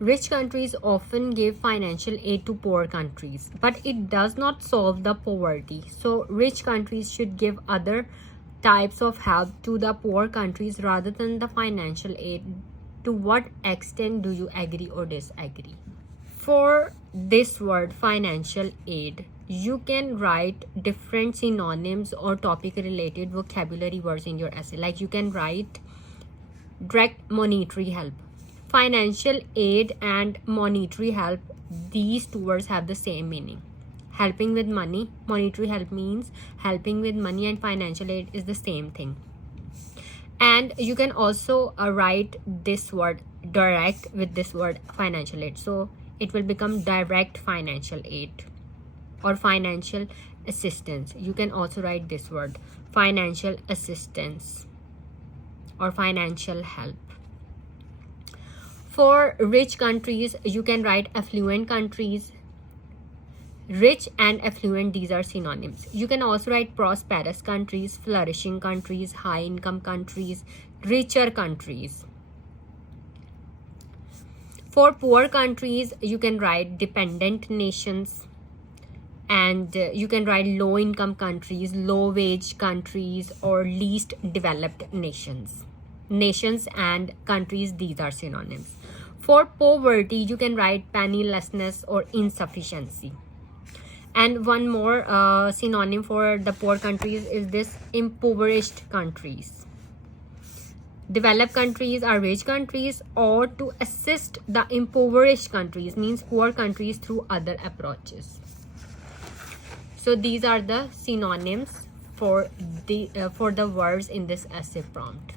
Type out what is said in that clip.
Rich countries often give financial aid to poor countries, but it does not solve the poverty. So rich countries should give other types of help to the poor countries rather than the financial aid. To what extent do you agree or disagree? For this word financial aid, you can write different synonyms or topic related vocabulary words in your essay. Like you can write direct monetary help. Financial aid and monetary help, these two words have the same meaning. Helping with money, monetary help means helping with money, and financial aid is the same thing. And you can also write this word direct with this word financial aid. So it will become direct financial aid or financial assistance. You can also write this word financial assistance or financial help. For rich countries, you can write affluent countries. Rich and affluent, these are synonyms. You can also write prosperous countries, flourishing countries, high income countries, richer countries. For poor countries, you can write dependent nations, and you can write low income countries, low wage countries, or least developed nations. Nations and countries, these are synonyms. For poverty, you can write pennilessness or insufficiency. And one more synonym for the poor countries is this impoverished countries. Developed countries are rich countries, or to assist the impoverished countries means poor countries through other approaches. So these are the synonyms for the words in this essay prompt.